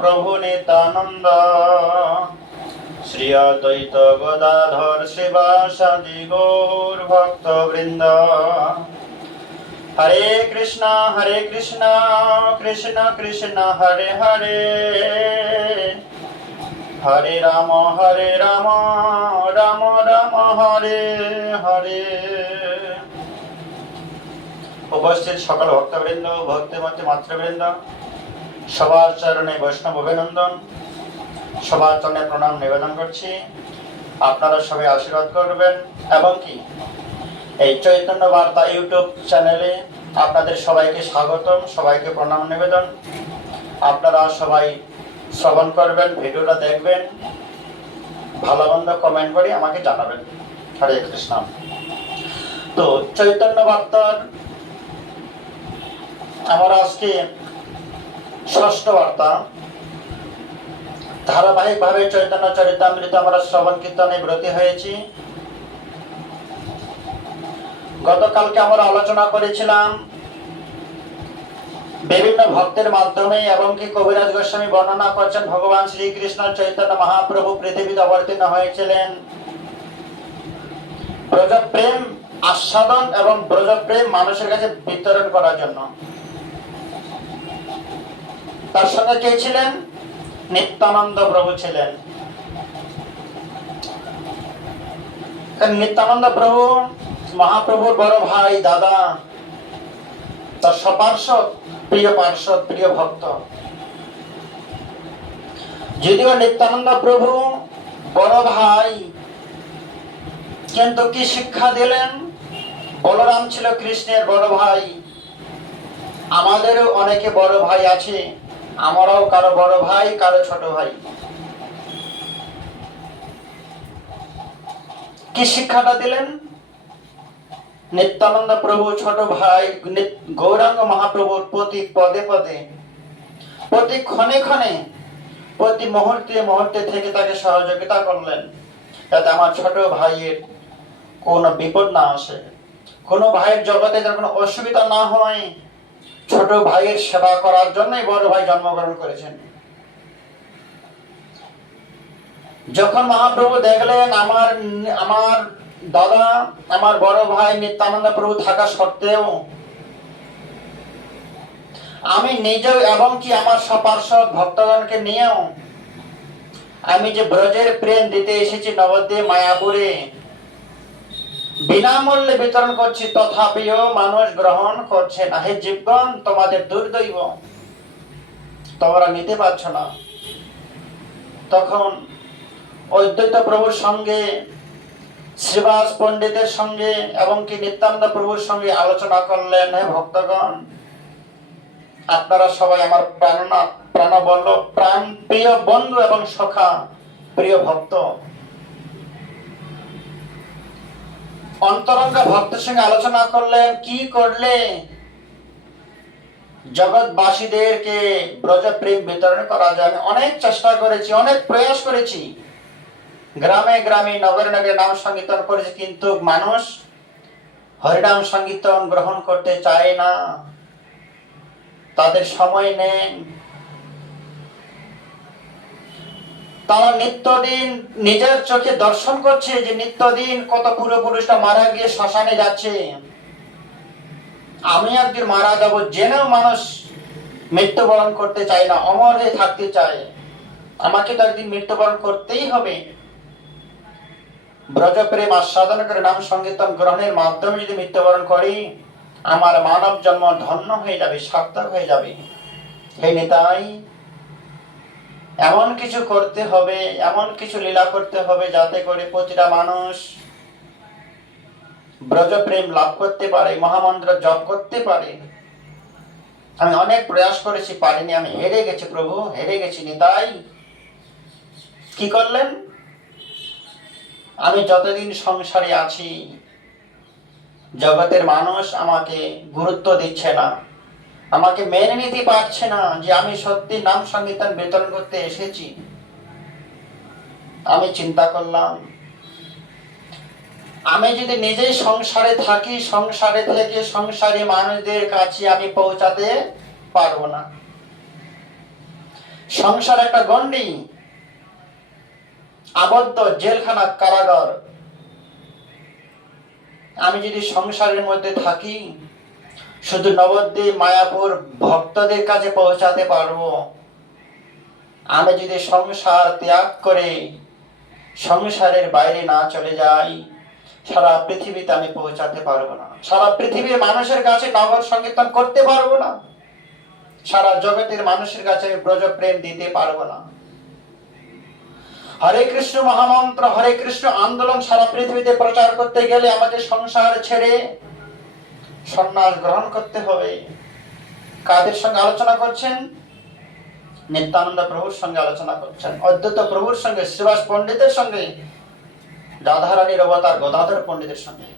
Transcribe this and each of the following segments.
প্রভু নিত্যানন্দ শ্রী অদ্বৈত গদাধর শিবাসাদি গৌর ভক্ত বৃন্দ হরে কৃষ্ণ হরে কৃষ্ণ কৃষ্ণ কৃষ্ণ, হরে হরে। হরে রাম হরে রাম রাম রাম, হরে হরে। উপস্থিত সকল ভক্তবৃন্দ, ভক্তিমতী মাতৃবৃন্দ সবার চরণে বৈষ্ণব অভিনন্দন। সবার চরণে প্রণাম নিবেদন করছি। আপনারা সবাই আশীর্বাদ করবেন। এবং কি, এই চৈতন্য বার্তা ইউটিউব চ্যানেলে আপনাদের সবাইকে স্বাগতম, সবাইকে প্রণাম নিবেদন। আপনারা সবাই শ্রবণ করবেন, ভিডিওটা দেখবেন, ভালো মন্দ কমেন্ট করে আমাকে জানাবেন। হরে কৃষ্ণ। তো চৈতন্য বার্তার, আমার আজকে ষষ্ঠ বার্তা। ধারাবাহিকভাবে চৈতন্য চরিতামৃত আমরা শ্রবণ কীর্তনে ব্রতী হয়েছি। গতকালকে আমরা আলোচনা করেছিলাম বিভিন্ন ভক্তের মাধ্যমে এবং কি কবিরাজ গোস্বামী বর্ণনা করছেন, ভগবান শ্রীকৃষ্ণ চৈতন্য মহাপ্রভু পৃথিবীতে অবতীর্ণ হয়েছিলেন। ব্রজপ্রেম, আস্বাদন এবং ব্রজপ্রেম মানুষের কাছে বিতরণ করার জন্য। তার সঙ্গে কে ছিলেন? নিত্যানন্দ প্রভু ছিলেন। নিত্যানন্দ প্রভু, মহাপ্রভুর বড় ভাই, দাদা, তার সপার্শ্বদ, প্রিয় পার্শ্বদ, প্রিয় ভক্ত। যদিও নিত্যানন্দ প্রভু বড় ভাই, কিন্তু কি শিক্ষা দিলেন? বলরাম ছিল কৃষ্ণের বড় ভাই। আমাদেরও অনেকে বড় ভাই আছে। আমরাও কারও বড় ভাই, কারও ছোট ভাই। কি শিক্ষাটা দিলেন? নিত্যানন্দ প্রভু ছোট ভাই গৌরাঙ্গ মহাপ্রভুর প্রতি পদে পদে, প্রতি ক্ষণে ক্ষণে, প্রতি মুহূর্তে মুহূর্তে থেকে তাকে সহযোগিতা করলেন, যাতে আমার ছোট ভাইয়ের কোনো বিপদ না আসে। কোনো ভাইয়ের জগতে যেন কোনো অসুবিধা না হয় ছোট ভাইয়ের সেবা করার জন্যই বড় ভাই জন্মগ্রহণ করেছেন। যখন মহাপ্রভু দেখলেন আমার আমার দাদা, আমার বড় ভাই নিত্যানন্দ প্রভু থাকা সত্ত্বেও, আমি নিজেও এবং কি আমার সপার্শ্বদ ভক্তগণকে নিয়েও, আমি যে ব্রজের প্রেম দিতে এসেছি নবদ্বীপ, মায়াপুরে বিনামূল্যে বিতরণ করছি তথাপিও মানুষ গ্রহণ করছে না। হে জীবগণ, তোমাদের দুর্দৈব। তোমরা নিতে পারছ না। তখন অদ্বৈত প্রভুর সঙ্গে, শ্রীবাস পণ্ডিতের সঙ্গে এবং কি নিত্যানন্দ প্রভুর সঙ্গে আলোচনা করলেন, হে ভক্তগণ। আপনারা সবাই আমার প্রাণনা প্রাণবল্ল প্রাণ প্রিয় বন্ধু এবং সখা, প্রিয় ভক্ত। অন্তরঙ্গা ভক্তের সঙ্গে আলোচনা করলেন, কি করলে? জগৎবাসীদেরকে ব্রজপ্রেম বিতরণ করা যায়। অনেক চেষ্টা করেছি, অনেক প্রয়াস করেছি। গ্রামে গ্রামে, নগরে নগরে নাম সংকীর্তন করেছি, কিন্তু মানুষ হরিনাম সংকীর্তন গ্রহণ করতে চায় না। তাদের সময় নেই। তারা নিত্যদিন নিজের চোখে দর্শন করছে যে নিত্যদিন কত পূর্বপুরুষরা মারা গিয়ে শ্মশানে যাচ্ছে। আমি একদিন মারা যাব, জেনেও মানুষ মৃত্যুবরণ করতে চায় না, অমর হয়ে থাকতে চায়। আমাকে তো একদিন মৃত্যুবরণ করতেই হবে। ব্রজপ্রেম আস্বাদন করে নাম সংকীর্তন গ্রহণের মাধ্যমে যদি মৃত্যুবরণ করি, আমার মানব জন্ম ধন্য হয়ে যাবে, সার্থক হয়ে যাবে। হে নিতাই এমন কিছু করতে হবে, এমন কিছু লীলা করতে হবে যাতে করে প্রতিটা মানুষ ব্রজপ্রেম লাভ করতে পারে, মহামন্ত্র জপ করতে পারে। আমি অনেক প্রয়াস করেছি, পারিনি, আমি হেরে গেছি প্রভু, হেরে গেছি নিতাই কি করলেন? আমি যতদিন সংসারে আছি, জগতের মানুষ আমাকে গুরুত্ব দিচ্ছে না। আমাকে মেনে নিতে পারছে না যে আমি সত্যি নাম সংকীর্তন বিতরণ করতে এসেছি। আমি চিন্তা করলাম, আমি যদি নিজেই সংসারে থাকি, সংসারে থেকে সংসারী মানুষদের কাছে আমি পৌঁছাতে পারব না। সংসার একটা গণ্ডি, আবদ্ধ, জেলখানা, কারাগার। আমি যদি সংসারের মধ্যে থাকি শুধু নবদ্বীপ, মায়াপুর ভক্তদের কাছে পৌঁছাতে পারব। আমি যদি সংসার ত্যাগ করে সংসারের বাইরে না চলে যাই, সারা পৃথিবীতে আমি পৌঁছাতে পারব না। সারা পৃথিবীর মানুষের কাছে নগর সংকীর্তন করতে পারব না। সারা জগতের মানুষের কাছে আমি ব্রজ প্রেম দিতে পারব না। হরে কৃষ্ণ মহামন্ত্র, হরে কৃষ্ণ আন্দোলন সারা পৃথিবীতে প্রচার করতে গেলে আমাদের সংসার ছেড়ে সন্ন্যাস গ্রহণ করতে হবে। কাদের সঙ্গে আলোচনা করছেন? নিত্যানন্দ প্রভুর সঙ্গে আলোচনা করছেন। অদ্বৈত প্রভুর সঙ্গে, শ্রীবাস পণ্ডিতের সঙ্গে, রাধারানীর অবতার গদাধর পণ্ডিতের সঙ্গে।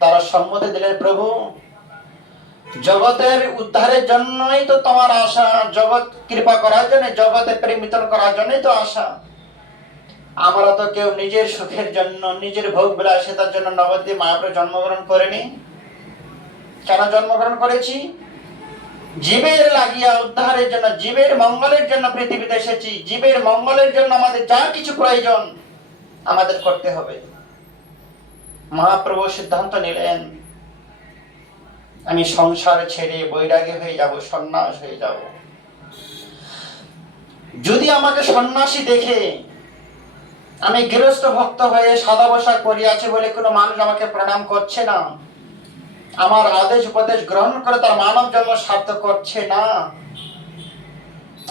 তারা সম্মতি দিলেন, প্রভু, জগতের উদ্ধারের জন্যই তো তোমার আশা, জগৎ কৃপা করার জন্য জগতে প্রেমিতন করার জন্যই তো আশা। আমরা তো কেউ নিজের সুখের জন্য, নিজের ভোগ বিলাসিতার জন্য নবদ্বীপ মায়াপুরে জন্মগ্রহণ করিনি। কেন জন্মগ্রহণ করেছি? জীবের লাগিয়া উদ্ধারের জন্য, জীবের মঙ্গলের জন্য পৃথিবীতে এসেছি। জীবের মঙ্গলের জন্য আমাদের যা কিছু প্রয়োজন, আমাদের করতে হবে। মহাপ্রভু সিদ্ধান্ত নিলেন, আমি সংসার ছেড়ে বৈরাগী হয়ে যাব, সন্ন্যাস হয়ে যাব। যদি আমাকে সন্ন্যাসী দেখে আমি গৃহস্থ ভক্ত হয়ে সাদা পোশাক পরিয়াছি বলে কোনো মানুষ আমাকে প্রণাম করছে না আমার আদেশ উপদেশ গ্রহণ করে তার মানব জন্ম সার্থক করছে না।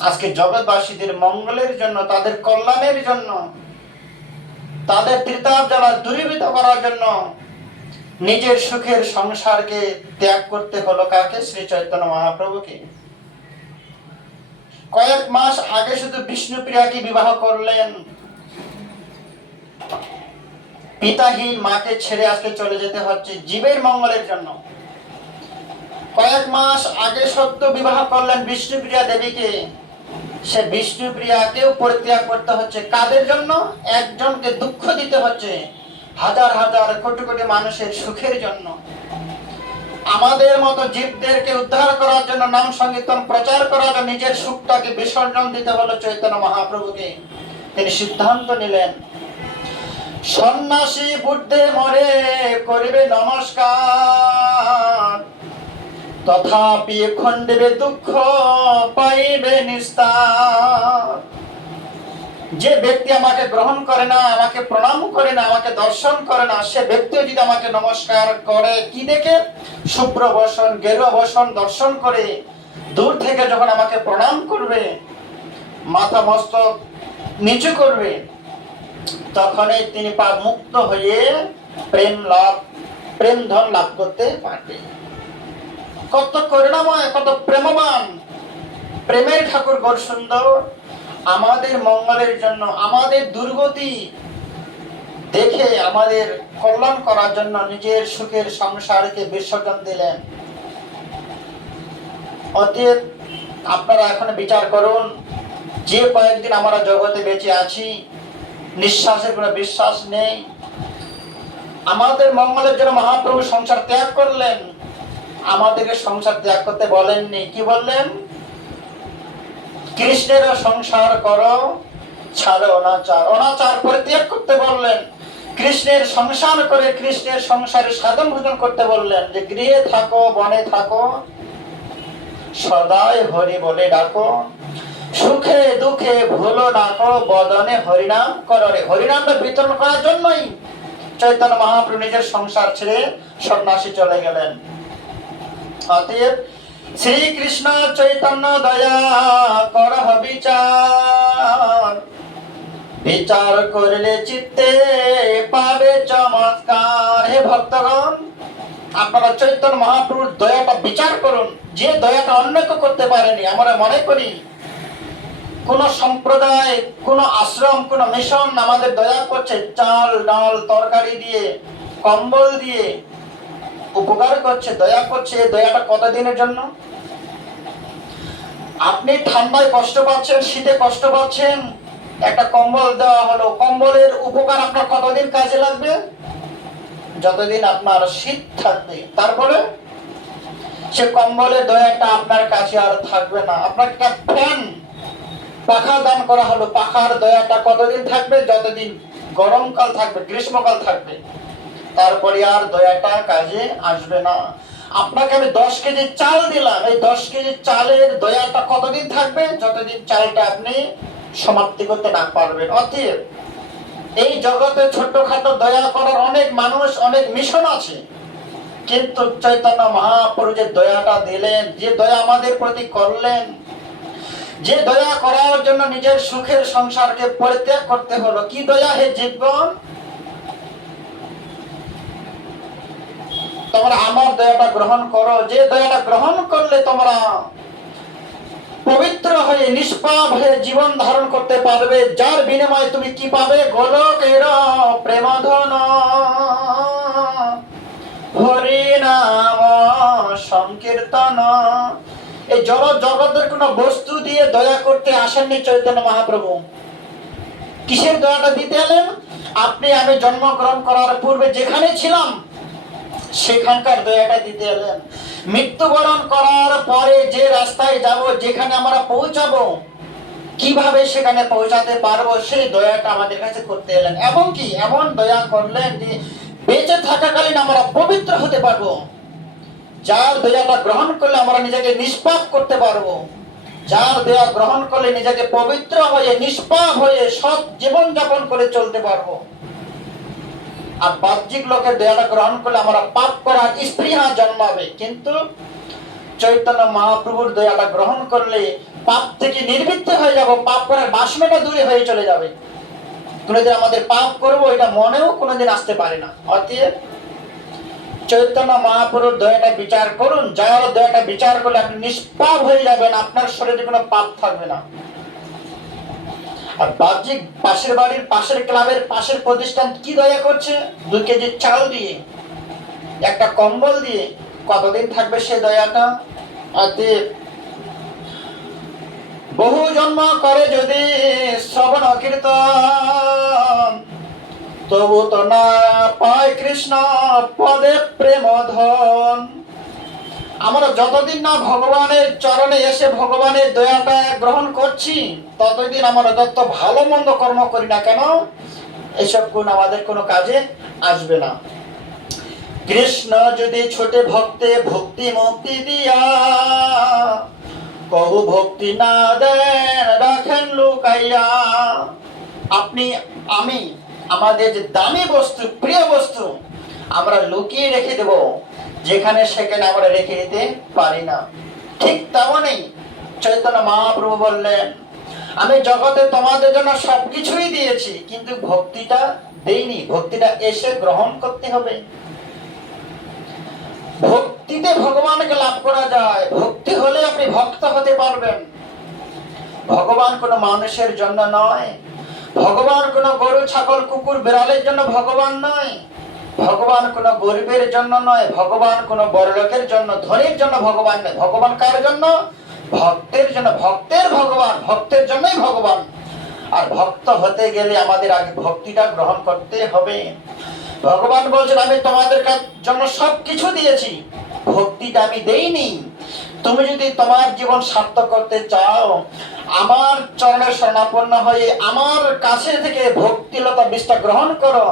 আজকে জগৎবাসীদের মঙ্গলের জন্য, তাদের কল্যাণের জন্য, তাদের ত্রিতাপ জ্বালা দূরীভূত করার জন্য নিজের সুখের সংসারকে ত্যাগ করতে হলো কাকে? শ্রী চৈতন্য মহাপ্রভুকে। কয়েক মাস আগে শুধু বিষ্ণুপ্রিয়াকে বিবাহ করলেন। পিতাহীন মাকে ছেড়ে আজকে চলে যেতে হচ্ছে জীবের মঙ্গলের জন্য। কয়েক মাস আগে সত্য বিবাহ করলেন বিষ্ণুপ্রিয়া দেবীকে। সে বিষ্ণুপ্রিয়াকেও পরিত্যাগ করতে হচ্ছে। কাদের জন্য? একজনকে দুঃখ দিতে হচ্ছে। হাজার হাজার কোটি কোটি মানুষের সুখের জন্য। আমাদের মতো জীবদেরকে উদ্ধার করার জন্য, নাম সংকীর্তন প্রচার করার জন্য নিজের সুখটাকে বিসর্জন দিতে হলো চৈতন্য মহাপ্রভুকে। তিনি সিদ্ধান্ত নিলেন সন্ন্যাসী বুদ্ধে মরে করিবে নমস্কার। তথাপি খণ্ডিবে দুঃখ পাইবে নিস্তার। যে ব্যক্তি আমাকে গ্রহণ করে না, আমাকে প্রণাম করে না, আমাকে দর্শন করে না, সে ব্যক্তি যদি আমাকে নমস্কার করে, কি দেখে? শুভ্র বসন, গেরুয়া বসন দর্শন করে দূর থেকে যখন আমাকে প্রণাম করবে, মাথা মস্তক নিচু করবে তখনই তিনি পাপ মুক্ত হয়ে প্রেম লাভ, প্রেম ধন লাভ করতে পারবে। কত করুণাময়, কত প্রেমবান। প্রেমের ঠাকুর গড় সুন্দর। আমাদের মঙ্গলের জন্য, আমাদের দুর্গতি দেখে আমাদের কল্যাণ করার জন্য নিজের সুখের সংসারকে বিসর্জন দিলেন। অতএব আপনারা এখন বিচার করুন, যে কয়েকদিন আমরা জগতে বেঁচে আছি নিঃশ্বাসের কোনো বিশ্বাস নেই। আমাদের মঙ্গলের জন্য মহাপ্রভু সংসার ত্যাগ করলেন। আমাদেরকে সংসার ত্যাগ করতে বলেননি। কি বললেন? কৃষ্ণের সংসার করো, ছাড়ো, অনাচার। অনাচার পরিত্যাগ করতে বললেন। কৃষ্ণের সংসার করে কৃষ্ণের সংসারে সাধন ভোজন করতে বললেন যে, গৃহে থাকো, বনে থাকো, সদাই হরি বলে ডাকো। সুখে দুঃখে ভুলো ডাকো বদনে হরিনাম করো রে হরিনামটা বিতরণ করার জন্যই চৈতন্য মহাপ্রভু নিজের সংসার ছেড়ে সন্ন্যাসী চলে গেলেন। অতএব শ্রীকৃষ্ণ চৈতন্য দয়া কর বিচার। বিচার করলে চিত্তে পাবে চমৎকার। হে ভক্তগণ, আপনারা চৈতন্য মহাপ্রভুর দয়াটা বিচার করুন। যে দয়াটা অন্য কেউ করতে পারেনি, আমরা মনে করি কোন সম্প্রদায়, কোন আশ্রম, কোন মিশন আমাদের দয়া করছে, চাল, ডাল, তরকারি দিয়ে, কম্বল দিয়ে উপকার করছে, দয়া করছে দয়াটা কতদিনের জন্য? আপনি ঠান্ডায় কষ্ট পাচ্ছেন, শীতে কষ্ট পাচ্ছেন, একটা কম্বল দেওয়া হলো। কম্বলের উপকার আপনার কতদিন কাজে লাগবে? যতদিন আপনার শীত থাকবে। তারপরে সে কম্বলের দয়াটা আপনার কাছে আর থাকবে না। আপনার একটা ফ্যান পাখা দান করা হলো। পাখার দয়াটা কতদিন থাকবে? যতদিন গরমকাল থাকবে, গ্রীষ্মকাল থাকবে, তারপরে আর দয়াটা কাজে আসবে না। আপনাকে আমি দশ কেজি চাল দিলাম। এই দশ কেজি চালের দয়াটা কতদিন থাকবে? যতদিন চালটা আপনি সমাপ্তি করতে না পারবেন। অতএব এই জগতে ছোটখাটো দয়া করার অনেক মানুষ, অনেক মিশন আছে। কিন্তু চৈতন্য মহাপুরু যে দয়াটা দিলেন, যে দয়া আমাদের প্রতি করলেন যে দয়া করার জন্য নিজের সুখের সংসারকে পরিত্যাগ করতে হলো। কি দয়া হে জীবন তোমরা আমার দয়াটা গ্রহণ করো। যে দয়াটা গ্রহণ করলে তোমরা পবিত্র হয়ে, নিষ্পাপ হয়ে জীবন ধারণ করতে পারবে। যার বিনিময়ে তুমি কি পাবে? গোলকের প্রেম ধন হরি নাম সংকীর্তন। এই জড় জগতের কোন বস্তু দিয়ে দয়া করতে আসেননি চৈতন্য মহাপ্রভু। কিসের দয়াটা দিতে এলেন? আপনি আমি জন্মগ্রহণ করার পূর্বে যেখানে ছিলাম, সেখানকার দয়াটা দিতে এলেন। মৃত্যুবরণ করার পরে যে রাস্তায় যাব, যেখানে আমরা পৌঁছাবো, কীভাবে সেখানে পৌঁছাতে পারব, সেই দয়াটা আমাদের কাছে করতে এলেন। এবং কি? এমন দয়া করলেন যে বেঁচে থাকাকালীন আমরা পবিত্র হতে পারব। যার দয়াটা গ্রহণ করলে আমরা নিজেকে নিষ্পাপ করতে পারব। যার দয়া গ্রহণ করলে নিজেকে পবিত্র হয়ে, নিষ্পাপ হয়ে সৎ জীবন যাপন করে চলতে পারব। আর বাহ্যিক লোকের দয়াটা গ্রহণ করলে আমরা পাপ করার স্পৃহা জন্মাবে। কিন্তু চৈতন্য মহাপ্রভুর দয়াটা গ্রহণ করলে পাপ থেকে নির্বৃত্ত হয়ে যাব, পাপ করার বাসনাটা দূরে হয়ে চলে যাবে। কোনোদিন আমাদের পাপ করব, এটা মনেও কোনোদিন আসতে পারে না। অতএব চৈতন্য মহাপুরুর দয়াটা বিচার করুন, যার দয়াটা বিচার করলে আপনি নিষ্পাপ হয়ে যাবেন, আপনার শরীরে কোনো পাপ থাকবে না। আর বাহ্যিক পাশের বাড়ির পাশের ক্লাবের পাশের প্রতিষ্ঠান কি দয়া করছে? দুই কেজি চাল দিয়ে, একটা কম্বল দিয়ে, কতদিন থাকবে সে দয়াটা? অতএব বহু জন্ম করে যদি শ্রবণ কীর্তন তবু তো না পায় কৃষ্ণ পদে প্রেম ধন আমরা যতদিন না ভগবানের চরণে এসে ভগবানের দয়াটা গ্রহণ করছি, ততদিন আমরা যত ভালো মন্দ কর্ম করি না কেন, এসব গুণ আমাদের কোনো কাজে আসবে না। কৃষ্ণ যদি ছোটে ভক্তে ভক্তি মুক্তি দিয়া, কবু ভক্তি না দেন, রাখেন লুকাইয়া। আপনি, আমি আমাদের যে দামি বস্তু, প্রিয় বস্তু, আমরা লুকিয়ে রেখে দেব, যেখানে সেখানে আমরা রেখে দিতে পারি না। ঠিক তেমনই চৈতন্য মহাপ্রভু বললেন, আমি জগতে তোমাদের জন্য সবকিছুই দিয়েছি, কিন্তু ভক্তিটা দেইনি। ভক্তিটা এসে গ্রহণ করতে হবে। ভক্তিতে ভগবানকে লাভ করা যায়। ভক্তি হলে আপনি ভক্ত হতে পারবেন। ভগবান কোনো মানুষের জন্য নয় ভগবান কোনো গরু, ছাগল, কুকুর বিড়ালের জন্য ভগবান নয়। ভগবান কোনো গরিবের জন্য নয়, ভগবান কোনো বড়লোকের জন্য, ধনীর জন্য ভগবান নয়। ভগবান কার জন্য? ভক্তের জন্য। ভক্তের ভগবান, ভক্তের জন্যই ভগবান। আর ভক্ত হতে গেলে আমাদের আগে ভক্তিটা গ্রহণ করতে হবে। ভগবান বলছেন, আমি তোমাদের জন্য সব কিছু দিয়েছি। ভক্তিটা আমি দেইনি। তুমি যদি তোমার জীবন সার্থক করতে চাও, আমার চরণের শরণাপন্ন হয়ে আমার কাছে থেকে ভক্তিলতা বিষটা গ্রহণ করো।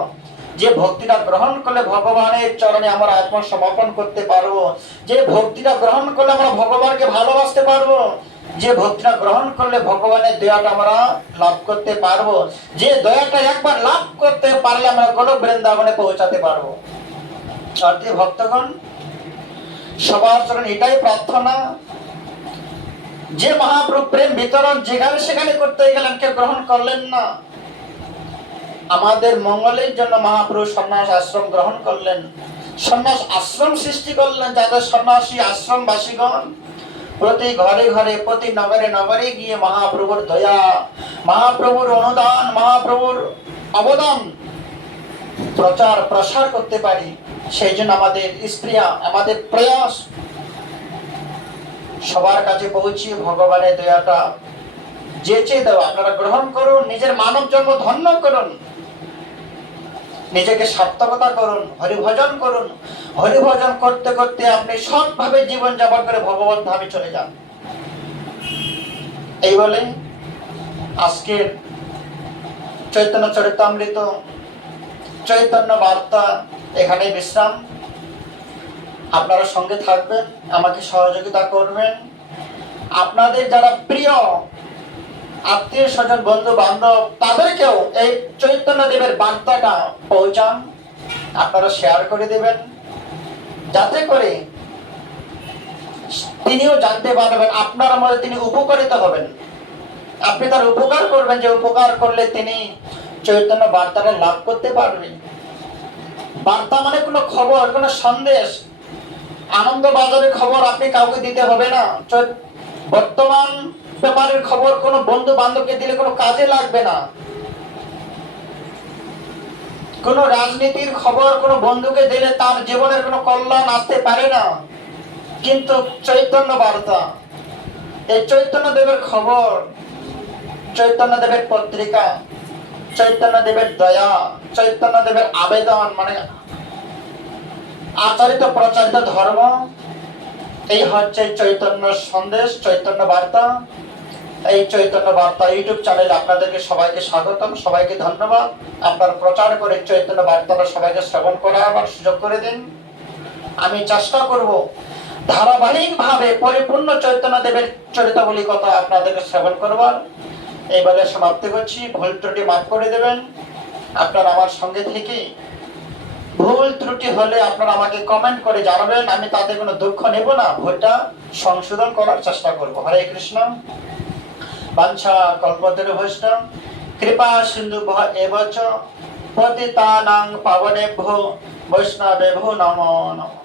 যে ভক্তিটা গ্রহণ করলে ভগবানের চরণে আমরা আত্মসমর্পণ করতে পারব। যে ভক্তিটা গ্রহণ করলে আমরা ভগবানকে ভালোবাসতে পারব। যে ভক্তিটা গ্রহণ করলে ভগবানের দয়াটা আমরা লাভ করতে পারব। যে দয়াটা একবার লাভ করতে পারলে আমরা গোলক বৃন্দাবনে পৌঁছাতে পারব। ভক্তগণ সবার এটাই প্রার্থনা। যে মহাপ্রভু প্রেম বিতরণ যেখানে সেখানে করতে গেলেন, কেউ গ্রহণ করলেন না। আমাদের মঙ্গলের জন্য মহাপ্রভু সন্ন্যাস আশ্রম গ্রহণ করলেন। সন্ন্যাস আশ্রম সৃষ্টি করলেন যাদের সন্ন্যাসী আশ্রমবাসীগণ। প্রতি ঘরে ঘরে, প্রতি নগরে নগরে গিয়ে মহাপ্রভুর দয়া, মহাপ্রভুর অনুদান, মহাপ্রভুর অবদান প্রচার প্রসার করতে পারি। সেই জন্য আমাদের স্প্রিয়া, আমাদের প্রয়াস সবার কাছে পৌঁছিয়ে ভগবানের দয়াটা যেচে দেওয়া। আপনারা গ্রহণ করুন, নিজের মানব জন্ম ধন্য করুন, নিজেকে সার্থকতা করুন, হরিভজন করুন। হরিভজন করতে করতে আপনি সৎভাবে জীবন যাপন করে ভগবত ধামে চলে যান। এই বলে আজকের চৈতন্য চরিতামৃত চৈতন্য বার্তা এখানেই বিশ্রাম। আপনারা সঙ্গে থাকবেন, আমাকে সহযোগিতা করবেন। আপনাদের যারা প্রিয় আত্মীয় স্বজন বন্ধু বান্ধব তাদেরকেও এই চৈতন্য দেবের বার্তাটা পৌঁছান। আপনারা শেয়ার করে দেবেন। যাতে করে তিনিও জানতে পারবেন, আপনার মধ্যে তিনি উপকারিত হবেন। আপনি তার উপকার করবেন, যে উপকার করলে তিনি চৈতন্য বার্তাটা লাভ করতে পারবে। বার্তা মানে কোনো খবর, কোনো সন্দেশ। আনন্দ বাজারের খবর আপনি কাউকে দিতে হবে না। বর্তমান পেপারের খবর কোনো বন্ধু বান্ধবকে দিলে কোনো কাজে লাগবে না। কোনো রাজনীতির খবর কোনো বন্ধুকে দিলে তার জীবনের কোনো কল্যাণ আসতে পারে না। কিন্তু চৈতন্য বার্তা, এই চৈতন্য দেবের খবর, চৈতন্য দেবের পত্রিকা চৈতন্য দেবের দয়া চৈতন্য দেবের আবেদন মানে আচারিত প্রচারিত ধর্ম, এই হচ্ছে চৈতন্য সন্দেশ, চৈতন্য বার্তা। এই চৈতন্য বার্তা ইউটিউব চ্যানেলে আপনাদেরকে সবাইকে স্বাগতম, সবাইকে ধন্যবাদ। আপনারা প্রচার করে চৈতন্য বার্তাটা সবাইকে শ্রবণ করার সুযোগ করে দিন। আমি চেষ্টা করব ধারাবাহিকভাবে পরিপূর্ণ চৈতন্য দেবের চরিতাবলী কথা আপনাদেরকে শ্রবণ করবার। এই সমাপ্তি করছি ভুল ত্রুটি মাফ করে দেবেন। আপনারা আমার সঙ্গে থেকে ভুল ত্রুটি হলে আপনারা আমাকে কমেন্ট করে জানাবেন। আমি তাতে কোনো দুঃখ নেব না। ভুলটা সংশোধন করার চেষ্টা করব। হরে কৃষ্ণ। বাঞ্ছা কল্পতরু বৈষ্ণব কৃপা সিন্ধু এবচ পতিতানাং পাবনেভ্যো। বৈষ্ণবেভ্যো নমো নমঃ।